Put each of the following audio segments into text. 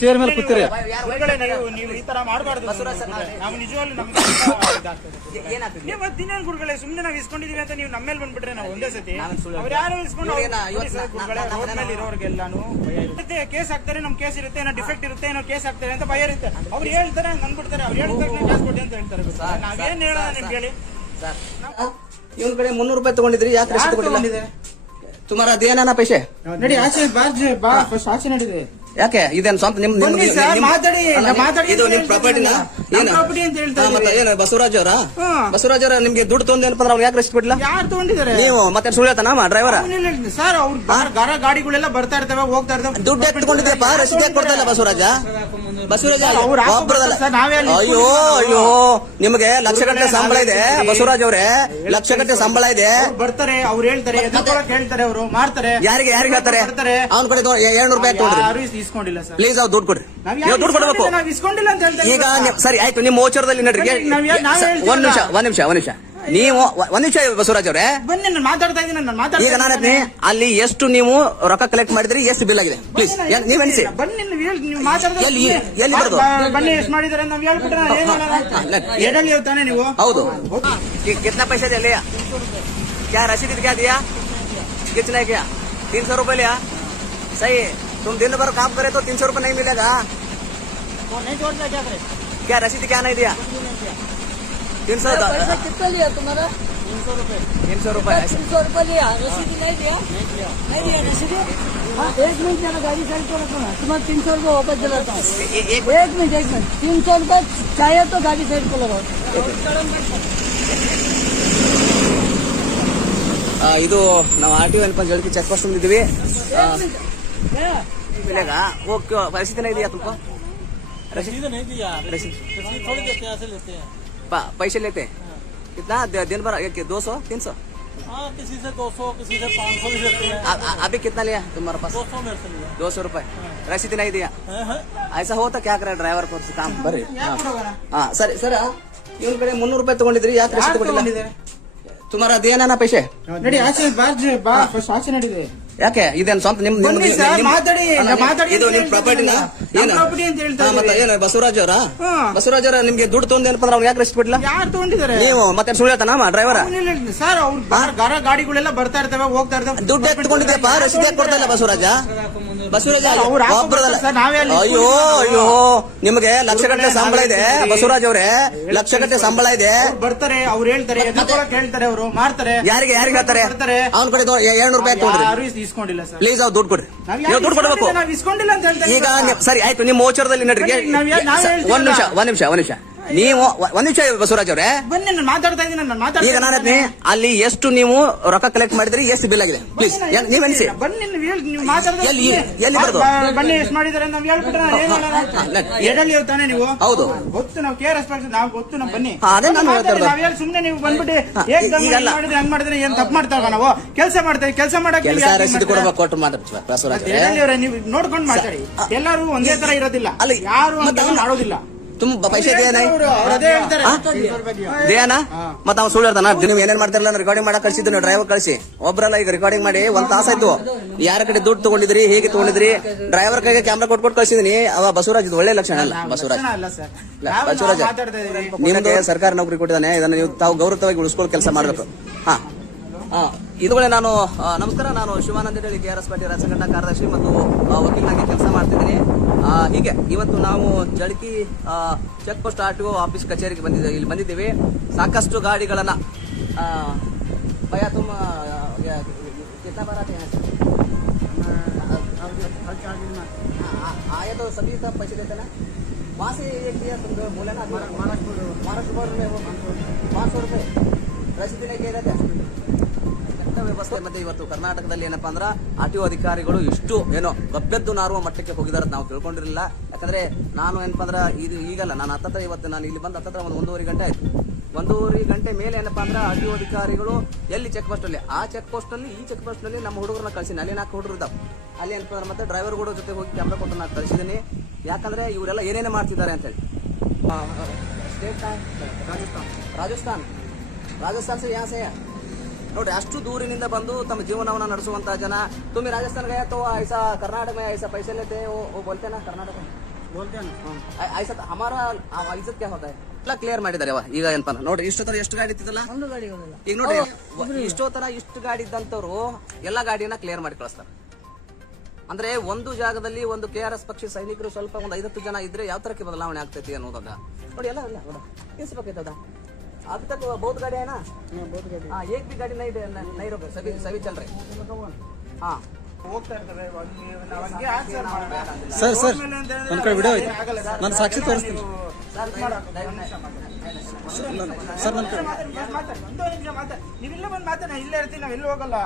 Chair ಮೇಲೆ ಕೂತಿರಿ. ನೀವು ಈ ತರ ಮಾಡಬಾರ್ದು. ನಾವು. ನಿಜವಾಗ್ಲೂ ನಮ್ಗೆ ಗುರುಗಳೇ ಸುಮ್ಮನೆ ನಾವು ಇಸ್ಕೊಂಡಿದೀವಿ ಅಂತ ನೀವು ನಮ್ಮ ಮೇಲೆ ಬಂದ್ಬಿಟ್ರೆ ನಾವು ಒಂದೇ ಸತಿ. ಅವ್ರು ಯಾರು ಇಸ್ಕೊಂಡು ರೋಡ್ ಮೇಲೆ ಇರೋರ್ಗೆಲ್ಲಾನು ಭಯ ಇರುತ್ತೆ ಕೇಸ್ ಹಾಕ್ತಾರೆ ನಮ್ ಕೇಸ್ ಇರುತ್ತೆ ಏನೋ ಡಿಫೆಕ್ಟ್ ಇರುತ್ತೆ ಏನೋ ಕೇಸ್ ಹಾಕ್ತಾರೆ ಅಂತ ಭಯ ಇರುತ್ತೆ. ಅವ್ರು ಹೇಳ್ತಾರೆ ಹಂಗ್ ಅಂದ್ಬಿಡ್ತಾರೆ. ಅವ್ರು ಹೇಳ್ತಾರೆ ಕೇಸ್ ಕೊಡಿ ಅಂತ ಹೇಳ್ತಾರೆ? ನಾವೇನ್ ಹೇಳೋಣ ನಿಮ್ಗೆ ಹೇಳಿ? ಸರ್. ಇವನ್ ಕಡೆ ಮುನ್ನೂರು ರೂಪಾಯಿ ತಗೊಂಡಿದ್ರಿ ಯಾಕೆ ತುಮಾರ ಅದೇನ ಪೈಸೆ? ನಡಿ ಆಚೆ ಬಾಜ್ ಬಾ. ಫಸ್ಟ್ ಆಚೆ ನಡಿದೆ ಯಾಕೆ ಇದೇನು ಸ್ವಂತ ನಿಮ್ ಮಾತಾಡಿ. ಇದು ನಿಮ್ ಪ್ರಾಪರ್ಟಿನ ನಮ್ಮ ಅಂತ ಹೇಳ್ತಾ ಮತ್ತೆ ಏನು ಬಸವರಾಜ್ ಅವರ. ಬಸವರಾಜ್ ಅವರ ನಿಮ್ಗೆ ದುಡ್ಡು ತೊಂದ್ರೆ ಏನಪ್ಪ ಅವ್ರು ಯಾಕೆ ರಸೀದಿ ಕೊಟ್ಟಿಲ್ಲ ಯಾರು ತಗೊಂಡಿದ್ದಾರೆ? ನೀವು ಮತ್ತೆ ಸುಳ್ಳು ಹೇಳ್ತಾನ? ಡ್ರೈವರ ಸರ್ ಅವ್ರ ಗರ ಗಾಡಿಗಳೆಲ್ಲ ಬರ್ತಾ ಇರ್ತವೆ ಹೋಗ್ತಾ ಇರ್ತವೆ. ದುಡ್ಡು ತಗೊಂಡಿದ್ಯಪ್ಪ ರಸೀದಿ ಯಾಕೆ ಕೊಡ್ತಾ ಇಲ್ಲ ಬಸವರಾಜ? ಬಸವರಾಜ ಅವ್ರು ಹಾಕೋ ಒಬ್ಬರದಲ್ಲ ಬರ್ತಾರೆ ಸರ್, ನಾವೇ ಅಲ್ಲಿ ಅಯ್ಯೋ ಅಯ್ಯೋ ನಿಮಗೆ ಲಕ್ಷಗಟ್ಟಲೆ ಸಂಬಳ ಇದೆ ಬಸವರಾಜ್ ಅವರೇ. ಲಕ್ಷಗಟ್ಟಲೆ ಸಂಬಳ ಇದೆ. ಅವ್ರು ಬರ್ತಾರೆ ಅವ್ರು ಹೇಳ್ತಾರೆ ಹೇಳ್ತಾರೆ ಅವರು ಮಾಡ್ತಾರೆ ಯಾರಿಗೆ ಯಾರಿಗೆ ಹೇಳ್ತಾರೆ? ಬರ್ತಾರೆ? ಅವ್ನ ಕಡೆ ಏಳ್ನೂರು ರೂಪಾಯಿ ತಗೊಂಡ್ರಿ ಇಸ್ಕೊಂಡಿಲ್ಲ ಸರ್. ಪ್ಲೀಸ್ ಅವ್ರು ದುಡ್ಡು ಕೊಡ್ರಿ. ನಾವ್ ನೀವು ದುಡ್ಡು ಕೊಡ್ಬೇಕು. ಇಸ್ಕೊಂಡಿಲ್ಲ? ಅಂತ ಈಗ ಸರಿ ಆಯ್ತು ನಿಮ್ಮ ಓಚರದಲ್ಲಿ ನಡ್ರಿ ಬನ್ನಿ, ನಾವ್ ಯಾ- ನಾವ್ ಹೇಳ್ತೀವಲ್ಲ. ಒಂದ್ ನಿಮಿಷ ಒಂದ್ ನಿಮಿಷ ಒಂದ್ ನಿಮಿಷ ನೀವು ಒಂದ್ ನಿಮಿಷ ಬಸವರಾಜ್ ಅವರೇ ಬನ್ನಿ ನಾನು ಮಾತಾಡ್ತಾ ಇದ್ದೀನಿ ನಾನು ಮಾತಾಡ್ತಾ ಈಗ ನಾನು ಇದ್ದೀನಿ. ಅಲ್ಲಿ ಎಷ್ಟು ನೀವು ರೊಕ್ಕ ಕಲೆಕ್ಟ್ ಮಾಡಿದ್ರಿ ಎಷ್ಟು ಬಿಲ್ ಆಗಿದೆ ಪ್ಲೀಸ್ ಬನ್ನಿ, ನಾನು ನೀವ್ ಎಣಿಸಿ ಬನ್ನಿ ನೀವು ಹೇಳಿ ನೀವು ಮಾತಾಡ್ತಾ ಎಲ್ಲಿ- ಇದ್ದೀನಿ. ಎಲ್ಲಿ ಬರೋದು? ಬ- ಬನ್ನಿ ಎಷ್ಟು ಮಾಡಿದಾರೆ ಅಂತ ನಾವ್ ಹೇಳ್ಬಿಟ್ರೆ ನಾನು ಏನ್ ಅಲ್ಲ, ಹೇಳೋಣ? ಎಡಲ್ಲಿ ಹೇಳ್ತಾನೆ ನೀವು ಹೌದು कि- कितना पैसा दे लिया क्या रसीद क्या दिया कितना क्या तीन सौ रूपये लिया सही है तुम दिन भर काम करे तो तीन सौ रूपये नहीं मिलेगा क्या रसीद क्या नहीं दिया तीन सौ पैसा कितना लिया तुम्हारा तीन सौ रूपये तीन सौ रुपये लिया रसीद नहीं दिया नहीं दिया रसीद हाँ एक मिनट जरा गाड़ी साइड को रखो ना तुम्हारा तीन सौ रुपये वापस दिलाता हूँ ए- एक एक मिनट एक मिनट तीन सौ रुपये चाहिए तो गाड़ी साइड को लगाओ ಆ, ಇದು ನಾವು ಆರ್ ಟಿ ಒ ಅನ್ಕೊಂಡು ಜಳಕಿ ಚೆಕ್ ಪೋಸ್ಟ್ ಬಂದಿದ್ದೀವಿ ಆ, गया मिलेगा वो क्यों रसीद नहीं दिया तुमको रसीद नहीं दिया रसीद रसीद थोड़ी देते हैं ऐसे लेते हैं प- पैसे लेते कितना दि- दिन भर एक दो सौ तीन सौ हाँ किसी से दो सौ किसी से पाँच सौ भी लेते हैं अ- अ- अभी कितना लिया तुम्हारे पास दो सौ मेरे से लिया दो सौ रूपये रसीद नहीं दिया हैं, हैं? ऐसा हो तो क्या करे ड्राइवर को काम ಬರ್ರಿ ಹಾ ಸರಿ ಸರ್ ಇವನ್ ಕಡೆ ಮುನ್ನೂರು ರೂಪಾಯಿ ತಗೊಂಡಿದ್ರಿ ಯಾಕೆ ರಸೀದಿ ಕೊಟ್ಟಿಲ್ಲ ತುಮಾರ ಅದೇನ ಪೈಸೆ ನಡಿ ಆಚೆ ಬಾಜ್ ಬಾ ಫಸ್ಟ್ ಆಚೆ ನಡಿದೆ ಯಾಕೆ? ಇದೇನ್ ಸ್ವಂತ ನಿಮ್ ನಿಮ್- ಬನ್ನಿ ಸರ್, ನಿಮ್- ಮಾತಾಡಿ. ಅಲ್ಲ, ಮಾತಾಡಿ ಇದು ಅಂತ ನಿಮ್ ಹೇಳ್ತಾ ಪ್ರಾಪರ್ಟಿನ ಇದ್ದೀರಾ? ನಮ್ಮ property ಅಂತ ಹೇಳ್ತಾ ಮತ್ತೆ. ಏನು ಬಸವರಾಜ್ ಅವರ? ಹಾ. ಬಸವರಾಜ್ ಅವರ ನಿಮ್ಗೆ ದುಡ್ಡು ತೊಂದ್ರೆ ಏನಪ್ಪ ಅವ್ರು ಯಾಕೆ ರೆಸ್ಟ್ ಬಿಡ್ಲಾ ಯಾರು ತಗೊಂಡಿದ್ದಾರೆ? ನೀವು ಮತ್ತೆ ಸುಳ್ಳು ಹೇಳ್ತಾನ ಡ್ರೈವರ ಸರ್ ಅವ್ರ ಗರ ಗಾಡಿಗಳೆಲ್ಲ ಬರ್ತಾ ಇರ್ತವೆ ಹೋಗ್ತಾ ಇರ್ತವೆ. ದುಡ್ಡು ಎಷ್ಟು ತಗೊಂಡಿದ್ಯಪ್ಪ ರಸೀದಿ ಯಾಕೆ ಕೊಡ್ತಾ ಇಲ್ಲ ಬಸವರಾಜ? ಬಸವರಾಜ ಅಯ್ಯೋ ಅಯ್ಯೋ ನಿಮಗೆ ಲಕ್ಷಗಟ್ಟಲೆ ಗಟ್ಟಲೆ ಸಂಬಳ ಇದೆ. ಬಸವರಾಜ್ ಅವರೇ ಲಕ್ಷಗಟ್ಟಲೆ ಸಂಬಳ ಇದೆ. ಬರ್ತಾರೆ ಅವ್ರು ಹೇಳ್ತಾರೆ ಹೇಳ್ತಾರೆ ಅವರು ಮಾಡ್ತಾರೆ ಯಾರಿಗೆ ಯಾರಿಗೆ ಹೇಳ್ತಾರೆ? ಅವ್ನ ಕಡೆ ಏಳ್ನೂರು ರೂಪಾಯಿ ತಗೊಂಡ್ರಿ ಇಸ್ಕೊಂಡಿಲ್ಲ ಸರ್. ಪ್ಲೀಸ್ ಅವ್ರು ದುಡ್ಡು ಕೊಡ್ರಿ. ನಾವ್ ದುಡ್ಡು ಕೊಡಬೇಕು. ಈಗ ಸರಿ? ಆಯ್ತು ನಿಮ್ಮ ಓಚರದಲ್ಲಿ ನಡ್ರಿ. ಒಂದ್ ನಿಮಿಷ ಒಂದ್ ನಿಮಿಷ ಒಂದ್ ನಿಮಿಷ. ನೀವು ಒಂದ್ ನಿಮಿಷ ಬಸವರಾಜ್ ಅವರೇ ಬನ್ನಿ ನಾನು ಮಾತಾಡ್ತಾ ಇದ್ದೀನಿ ನಾನು ಮಾತಾಡ್ತಾ ಈಗ ನಾನು. ಅಲ್ಲಿ ಎಷ್ಟು ನೀವು ರೊಕ್ಕ ಕಲೆಕ್ಟ್ ಮಾಡಿದ್ರಿ ಎಷ್ಟು ಬಿಲ್ ಆಗಿದೆ ಪ್ಲೀಸ್ ನೀವ್ ಎಣಿಸಿ ಬನ್ನಿ ನೀವು ಹೇಳಿ ನೀವು ಮಾತಾಡ್ತಾ ಎಲ್ಲಿ-. ಎಲ್ಲಿ ಬರೋದು? ಬನ್ನಿ ಎಷ್ಟು ಮಾಡಿದಾರೆ ನಾವ್ ಹೇಳ್ಬಿಟ್ರೆ. ಎಡಲ್ಲಿ ಹೇಳ್ತಾನೆ ನೀವು ಹೌದು. ಗೊತ್ತು ನಾವು ಕೇರ್ ನಾವು ಗೊತ್ತು ನಾವು ಬನ್ನಿ ಅದೇ ನಾನು ಹೇಳ್ತಾ ನಾವ್ ಹೇಳಿ ಸುಮ್ನೆ ನೀವು ಬಂದ್ಬಿಟ್ಟು ಏನ್. ಮಾಡಿದ್ರೆ ಹಂಗ್ ಮಾಡಿದ್ರೆ ಏನ್ ತಪ್ಪು ಮಾಡ್ತಾವ ನಾವು ಕೆಲಸ ಮಾಡ್ತೇವೆ ಕೆಲಸ ಮಾಡಕ್ಕೆ ಕೆಲಸ ರಸೀದಿ? ಕೊಡ್ಬೇಕು ಕೊಟ್ಟು ಮಾತಾಡ್ತೀವಿ ಬಸವರಾಜ್ ಎಡಲ್ಲಿ ನೀವು ನೋಡ್ಕೊಂಡು ಮಾತಾಡಿ ಎಲ್ಲರೂ ಒಂದೇ ತರ ಇರೋದಿಲ್ಲ ಅಲ್ಲಿ ಯಾರು ಮಾಡೋದಿಲ್ಲ ತುಂಬ ಪೈಸೆ ಇದೆಯಾ ದೇಯನ ಮತ್ತ ಅವ್ನು ಸುಳ್ಳು ಹೇಳ್ತಾನ ನೀವು ಏನೇನ್ ಮಾಡ್ತಾರಲ್ಲ ರೆಕಾರ್ಡಿಂಗ್ ಮಾಡಕ್ ಕಳ್ಸಿದ್ದು ಡ್ರೈವರ್ ಕಳಿಸಿ. ಒಬ್ರಲ್ಲ ಈಗ ರೆಕಾರ್ಡಿಂಗ್ ಮಾಡಿ ಒಂದ್ ತಾಸಾಯ್ತು ಯಾರ ಕಡೆ ದುಡ್ಡು ತಗೊಂಡಿದ್ರಿ ಹೇಗೆ ತಗೊಂಡಿದ್ರಿ? ಡ್ರೈವರ್ ಕೈಗೆ ಕ್ಯಾಮ್ರಾ ಕೊಟ್ಕೊಟ್ಟು ಕಳ್ಸಿದೀನಿ. ಅವ ಬಸವರಾಜ್ ಇದು ಒಳ್ಳೆ ಲಕ್ಷಣ ಅಲ್ಲ ಬಸವರಾಜ್. ಬಸವರಾಜ. ನಿಮ್ಗೆ ಸರ್ಕಾರ ನೌಕರಿ ಕೊಟ್ಟಿದ್ದಾನೆ ಇದನ್ನ ನೀವು ತಾವು ಗೌರವವಾಗಿ ಉಳಿಸ್ಕೊಳ್ಳೋ ಕೆಲಸ ಮಾಡಬೇಕು. ಹಾ. ಹಾ. ಇದುಗಳೇ ನಾನು ಆ, ನಮಸ್ಕಾರ ನಾನು ಶಿವಾನಂದ ಹೇಳಿ ಕೆ ಆರ್ ಎಸ್ ಪಾಟೀಲ್ ರಾಜಸಂಘಟನಾ ಕಾರ್ಯದರ್ಶಿ ಮತ್ತು ಆ, ವಕೀಲನಾಗಿ ಕೆಲಸ ಮಾಡ್ತಿದ್ದೀನಿ ಆ, ಹೀಗೆ ಇವತ್ತು ನಾವು Jalaki check post R T O office ಕಚೇರಿಗೆ ಬಂದಿದ್ದೇವೆ ಇಲ್ಲಿ ಬಂದಿದ್ದೀವಿ ಸಾಕಷ್ಟು ಗಾಡಿಗಳನ್ನ ಆ, ಭಯ ತುಂಬ कितना बार आते हैं आए तो सभी का पैसे देते ना वहाँ से एक दिया तुम जो बोले ना महाराष्ट्र महाराष्ट्र बोर्ड में वो पाँच सौ रुपये ರಸೀದಿ ಕೇಳಿದೆ ಊಟ ವ್ಯವಸ್ಥೆ ಮತ್ತೆ ಇವತ್ತು ಕರ್ನಾಟಕದಲ್ಲಿ ಏನಪ್ಪಾ ಅಂದ್ರೆ ಆರ್ ಟಿ ಒ ಅಧಿಕಾರಿಗಳು ಇಷ್ಟು ಏನೋ ಗಬ್ಬೆದ್ದು ನಾರುವ ಮಟ್ಟಕ್ಕೆ ಹೋಗಿದಾರ ನಾವು ತಿಳ್ಕೊಂಡಿರಲಿಲ್ಲ. ಯಾಕಂದ್ರೆ ನಾನು ಏನಪ್ಪಾ ಅಂದ್ರೆ ಇದು ಈಗಲ್ಲ ನಾನು ಹತ್ತತ್ರ ಇವತ್ತು ನಾನು ಇಲ್ಲಿ ಬಂದು ಹತ್ತತ್ರ ಒಂದು ಒಂದೂವರೆ ಗಂಟೆ ಆಯ್ತು. ಒಂದೂವರೆ ಗಂಟೆ ಮೇಲೆ ಏನಪ್ಪಾ ಅಂದ್ರೆ ಆರ್ ಟಿ ಒ ಅಧಿಕಾರಿಗಳು ಎಲ್ಲಿ ಚೆಕ್ ಪೋಸ್ಟ್ ಅಲ್ಲಿ? ಆ ಚೆಕ್ ಪೋಸ್ಟ್ ಅಲ್ಲಿ ಈ ಚೆಕ್ ಪೋಸ್ಟ್ನಲ್ಲಿ ನಮ್ಮ ಹುಡುಗರನ್ನ ಕಳಿಸಿ ಅಲ್ಲಿ ನಾಲ್ಕು ಹುಡುಗರು ಇದ್ದಾವೆ. ಅಲ್ಲಿ ಏನಪ್ಪಾ ಅಂದ್ರೆ ಮತ್ತೆ ಡ್ರೈವರ್ ಕೂಡ ಜೊತೆ ಹೋಗಿ ಕ್ಯಾಮ್ರಾ ಕೊಟ್ಟು ನಾನು ಕಳಿಸಿದ್ದೀನಿ ಯಾಕಂದ್ರೆ ಇವರೆಲ್ಲ ಏನೇನೇ ಮಾಡ್ತಿದ್ದಾರೆ ಅಂತೇಳಿ ಹೇಳಿ. ರಾಜಸ್ಥಾನ್. ರಾಜಸ್ಥಾನ್. ಸರ್ ಯಾ ಸಯ್ಯ ನೋಡ್ರಿ ಅಷ್ಟು ದೂರಿನಿಂದ ಬಂದು ತಮ್ಮ ಜೀವನವನ್ನ ನಡೆಸುವಂತ ಜನ तुम्ही राजस्थान गया तो ऐसा कर्नाटक में ऐसा पैसे लेते हैं वो, वो बोलते हैं ना कर्नाटक में बोलते हैं ना ऐ- ऐसा तो हमारा आ, इज्जत क्या होता है ಎಲ್ಲ ಕ್ಲಿಯರ್ ಮಾಡಿದ್ದಾರೆ ಅವ ಈಗ ಏನಪ್ಪ ನೋಡ್ರಿ ಇಷ್ಟು ತರ ಎಷ್ಟು ಗಾಡಿ ಇತ್ತಿದ್ದಲ್ಲ ಒಂದು ಗಾಡಿಗಳಿಲ್ಲ ಈಗ ನೋಡ್ರಿ ವ- ಇಷ್ಟೋ ತರ ಇಷ್ಟು ಗಾಡಿ ಇದ್ದಂತವ್ರು ಎಲ್ಲ ಗಾಡಿಯನ್ನ ಕ್ಲಿಯರ್ ಮಾಡಿ ಕಳಿಸ್ತಾರೆ ಅಂದ್ರೆ ಒಂದು ಜಾಗದಲ್ಲಿ ಒಂದು ಕೆ ಆರ್ ಎಸ್ ಪಕ್ಷಿ ಸೈನಿಕರು ಸ್ವಲ್ಪ ಒಂದು ಐವತ್ತು ಜನ ಇದ್ರೆ ಯಾವ ತರಕ್ಕೆ ಬದಲಾವಣೆ ಆಗ್ತೈತಿ ಅನ್ನೋದನ್ನ ನೋಡಿ ಎಲ್ಲ ಇಲ್ಲ ನೋಡ ತಿಳಿಸ್ಬೇಕಾಯ್ತದ अब तक बहुत गाड़ी है ना हाँ एक भी गाड़ी नहीं नहीं रोके सभी सभी चल रहे हाँ ಹೋಗ್ತಾ ಇರ್ತಾರೆ ಒಂದ್ ನೀವು- ನಾವ್ ಹಂಗೆ ಆನ್ಸರ್ ಮಾಡೋಣ. ಸರ್ ಸರ್ ಆಮೇಲೆ ಅಂತ ಹೇಳಿದ್ರೆ ನನ್ನ ಕಡೆ ವಿಡಿಯೋ ಐತೆ ಆಗಲ್ಲ ಸರ್. ನಾನು ಸಾಕ್ಷಿ ತೋರಿಸ್ತೀನಿ ನೀವು सर ಇದ್ ಮಾಡಕ್ಕೆ ಒಂದ್ ನಿಮಿಷ ಮಾತಾಡಿ. ಸರ್ ನನ್ನ ಕಡೆ ಮಾತಾಡಿ, ಮಾತಾಡಿ, ಮಾತಾಡಿ. ಒಂದೇ ಒಂದ್ ನಿಮಿಷ ಮಾತಾಡಿ. ನೀವು ಇಲ್ಲೇ ಬಂದು ಮಾತಾಡಿ ನಾನು ಇಲ್ಲೇ ಇರ್ತೀನಿ ನಾವು ಎಲ್ಲೂ ಹೋಗಲ್ಲ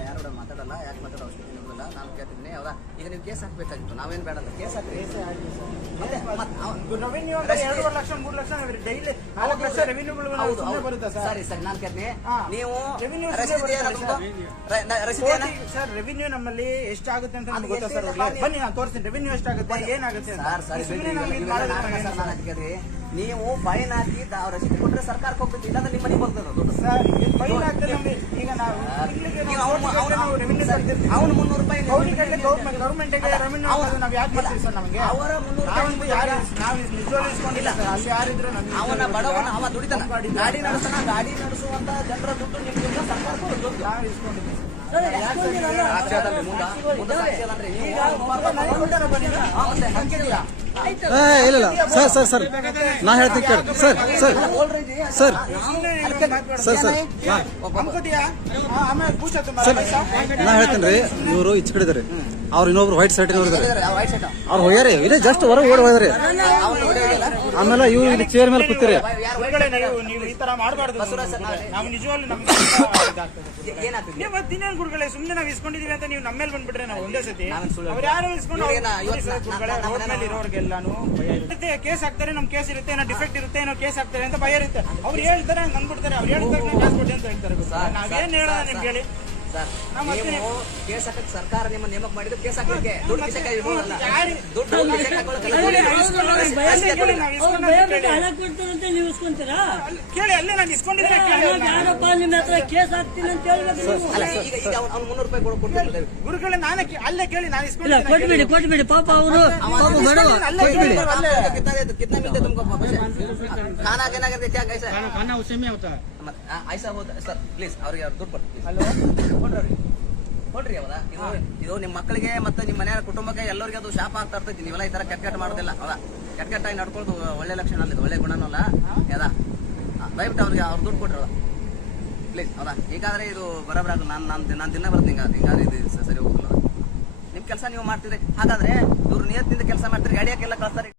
ಯಾರು ಕೂಡ ಮಾತಾಡಲ್ಲ ಯಾಕೆ ಮಾತಾಡೋ ಅವಶ್ಯಕತೆ ಇರೋದಿಲ್ಲ ನಾನು ಕೇಳ್ತಿದ್ದೀನಿ ಹೌದಾ? ಈಗ ನೀವು ಕೇಸ್ ಹಾಕ್ಬೇಕಾಗಿತ್ತು. ನಾವೇನು ಬೇಡ ಅಂತ ಕೇಸ್ ಸುಮ್ಮನೆ ಸರ್. ಸರಿ ನಾನು ಕೇಳ್ತೀನಿ. ನೀವು ಸರ್? ರೆವಿನ್ಯೂ ನಮ್ಮಲ್ಲಿ ಎಷ್ಟಾಗುತ್ತೆ ಅಂತ ಗೊತ್ತಾ ಸರ್? ಬನ್ನಿ. ಬನ್ನಿ ನಾನು ತೋರಿಸ್ತೀನಿ. ರೆವಿನ್ಯೂ ಎಷ್ಟಾಗುತ್ತೆ ಏನಾಗುತ್ತೆ. ಸರ್ ಸರಿ ನಾನು. ನೀವು ಫೈನ್ ಹಾಕಿ ದ- ರಸೀದಿ ಕೊಟ್ಟರೆ ಸರ್ಕಾರಕ್ಕೆ ಹೋಗ್ಬೇಕು ಇಲ್ಲಾಂದ್ರೆ ನಿಮ್ಮ ಮನೆಗೆ ಬರ್ತದೆ ಅದು? ಸರ್ ಫೈನ್ ಆಗ್ತದೆ ನಮ್ಗೆ ಈಗ ನಾವು ತಿಂಗ್ಳಿಗೆ ನೀವು ರೆವಿನ್ಯೂ ಕಟ್ತಿರ್ತೀವಿ ಅವ್ನು ಮುನ್ನೂರು ರೂಪಾಯಿ ನೀವು- ಕೋಟಿಗಟ್ಟಲೆ ಗೌರ್ಮೆಂಟ್ ಗೌರ್ಮೆಂಟ್ಗೆ ರೆವಿನ್ಯೂ ಅವ್ನು- ನಾವು ಯಾಕೆ ಮಾಡ್ತೀವಿ ಸರ್ ನಮಗೆ? ಅವರ ಮುನ್ನೂರು ರೂಪಾಯಿ ಯಾರು ನಾವು ನಿಜವಾಗ್ಲೂ ಇಸ್ಕೊಂಡಿಲ್ಲ ಸರ್. ಅಲ್ಲಿ ಯಾರಿದ್ರು ನಮ್ಗೆ ಅವನ ಬಡವನ ಅವ ದುಡಿತಾನ. ಗಾಡಿ ನಡೆಸೋಣ ಗಾಡಿ ನಡೆಸುವಂತ ಜನರ ದುಡ್ಡು ನಿಮ್ಗೆ ಸರ್ಕಾರಕ್ಕೆ ಇಸ್ಕೊಂಡಿದ್ದೀನಿ ದುಡ್ಡು ನಾವು ಇಸ್ಕೊಂಡಿದ್ದೀವಿ ಇಲ್ಲ ಸರ್ ಸರ್ ಸರ್. ನಾ ಹೇಳ್ತೀನಿ ಕೇಳಿ. Sir sir. Sir. Sir sir. ನಾ ಹೇಳ್ತೀನಿ ರೀ, ಇವರು ಇಚ್ ಕಡಿದ್ರಿ ಅವ್ರು ಇನ್ನೊಬ್ರು ವೈಟ್ ಶರ್ಟ್ ಅವ್ರು ಹೋಗ್ಯಾರಿ, ಇಲ್ಲೇ ಜಸ್ಟ್ ಹೊರಗೆ ಓಡ್ ಹೋದ್ರಿ ಆಮೇಲೆ ಇವ್ರು ಇಲ್ಲಿ ಚೇರ್ ಮೇಲೆ ಕೂತಿರಿ. ಹೊರಗಡೆ ನೀವು ನೀವು ಈ ತರ ಮಾಡಬಾರ್ದು ನಾವು ನಿಜವಾಗ್ಲೂ ನಮ್ಗೆ ಇದಾಗ್ತದೆ ಏನಾಗ್ತದೆ ನೀವು ಗುರುಗಳೇ ಇಸ್ಕೊಂಡಿದೀವಿ ಅಂತ ನೀವು ನಮ್ಮ ಮೇಲೆ ಬಂದ್ಬಿಟ್ರೆ ನಾವು ಒಂದೇ ಸತಿ. ಅವ್ರು ಯಾರು ಇಸ್ಕೊಂಡು ಇವ್ರಿಗೆ ನಾ- ಇವತ್ತು ನಾ- ಗುರುಗಳೇ ನಾ- ರೋಡ್ ಮೇಲೆ ಇರೋರ್ಗೆಲ್ಲಾನು ಭಯ ಇರುತ್ತೆ. ಕೇಸ್ ಹಾಕ್ತಾರೆ ನಮ್ ಕೇಸ್ ಇರುತ್ತೆ ಏನೋ ಡಿಫೆಕ್ಟ್ ಇರುತ್ತೆ ಏನೋ ಕೇಸ್ ಹಾಕ್ತಾರೆ ಅಂತ ಭಯ ಇರುತ್ತೆ. ಅವ್ರು ಹೇಳ್ತಾರೆ ಹಂಗ್ ಅಂದ್ಬಿಡ್ತಾರೆ. ಅವ್ರು ಹೇಳ್ತಾರೆ ಕೇಸ್ ಕೊಡಿ ಅಂತ ಹೇಳ್ತಾರೆ ನಾವೇನ್ ಹೇಳೋಣ ನಿಮ್ಗೆ ಹೇಳಿ? ಸರ್ ನಾವು ಮತ್ತೆ ನೀವು ಕೇಸ್ ಹಾಕಕ್ಕೆ ಸರ್ಕಾರ ನಿಮ್ಮ ನೇಮಕ ಮಾಡಿದ್ದು ಕೇಸ್ ಹಾಕಲಿಕ್ಕೆ ದುಡ್ಡು ಕಿಸಕ್ಕೆ ಇರೋದಲ್ಲ ಯಾರು- ದುಡ್ಡು ಕಿಸಕ್ಕೆ ಹಾಕೊಳ್ಳೋದಲ್ಲ. ಹೇಳಿ, ನಾವು ಹೌದು, ಇಸ್ಕೊಳ್ಳೋಣ, ಹೌದು, ಭಯ ಅಷ್ಟೇ ಕೇಳಿ, ಕೊಡಿ. ನಾವು ಅವ್ರು ಇಸ್ಕೊಳ್ಳೋಣ ಭಯ ಅಂತ ಬಿಟ್ಟು ಹೇಳಿ. ಹಣ ಕೊಡ್ತಾರಂತೆ ನೀವು ಇಸ್ಕೊಂತೀರಾ ಅಲ್ಲಿ ಕೇಳಿ ಅಲ್ಲೇ ನಾನು ಇಸ್ಕೊಂಡಿದ್ರೆ ಕೇಳಿ ಅವ್ರನ್ನ. ಯಾರಪ್ಪ ನಿಮ್ಮ ಹತ್ರ ಕೇಸ್ ಹಾಕ್ತೀನಿ ಅಂತ ಹೇಳ್ಬೇಕು ನೀವು. ಅಲ್ಲ ಈಗ ಈಗ ಅವ್ನು ಮುನ್ನೂರು ರೂಪಾಯಿ ಕೊಡು ಕೊಡ್ತಿಲ್ಲ ಗುರುಗಳೇ ನಾನೇ ಕೇ- ಅಲ್ಲೇ ಕೇಳಿ ನಾನು ಇಲ್ಲ ಇಸ್ಕೊಂಡಿದ್ದೀನಿ ಕೊಟ್ಬಿಡಿ ಕೊಟ್ಬಿಡಿ ಪಾಪ ಅವರು ಪಾಪ ಬಡವ ಅಲ್ಲೇ ಕೇಳಿ ಅಲ್ಲೇ कितना दे- कितना मिलते तुमको पैसे खाना केना करते क्या कैसा खाना उसी में होता है ಮತ್- ಆ, ಐಸಾ ಹೋದ ಸರ್ ಪ್ಲೀಸ್ ಅವ್ರಿಗೆ ಅವ್ರು ದುಡ್ಡು ಕೊಟ್ಟು ಹಲೋ ಇದು ಇದು ನಿಮ್ಮ ಮಕ್ಕಳಿಗೆ ಮತ್ತೆ ನಿಮ್ಮ ಮನೆಯ ಕುಟುಂಬಕ್ಕೆ ಎಲ್ಲರಿಗೆ ಅದು ಶಾಪ ಆಗ್ತಾ ಇರ್ತೈತಿ. ನೀವೆಲ್ಲ ಈ ತರ ಕೆಟ್ಟ ಕೆಟ್ಟ ಮಾಡೋದಿಲ್ಲ. ಹೌದಾ ಕೆಟ್ಟ ಕೆಟ್ಟಾಗಿ ನಡ್ಕೊಳ್ಳೋದು ಒಳ್ಳೆ ಲಕ್ಷಣ ಅಲ್ಲ ಒಳ್ಳೆ ಗುಣನೂ ಅಲ್ಲ. ದಯವಿಟ್ಟು ಅವ್ರಿಗೆ ಅವ್ರು ದುಡ್ಡು ಹೌದಾ ಪ್ಲೀಸ್ ಹೌದಾ ಈಗಾದ್ರೆ ಇದು ಬರೋಬರ ನಾನು ನಾನು ನಾನು ದಿನ ಬರ್ತೀನಿ ಹಿಂಗಾದ್ರೆ ಹಿಂಗಾದ್ರೆ ಇದು ಸರಿ ಹೋಗಲ್ಲ ನಿಮ್ ಕೆಲಸ ನೀವು ಮಾಡ್ತೀರಿ. ಹಾಗಾದ್ರೆ ಇವ್ರು ನಿಯತ್ತಿಂದ ಕೆಲಸ ಮಾಡ್ತೀರಿ. ಗಾಡಿಯಕ್ಕೆಲ್ಲ ಕಳ್ಸ್ತಾರೆ.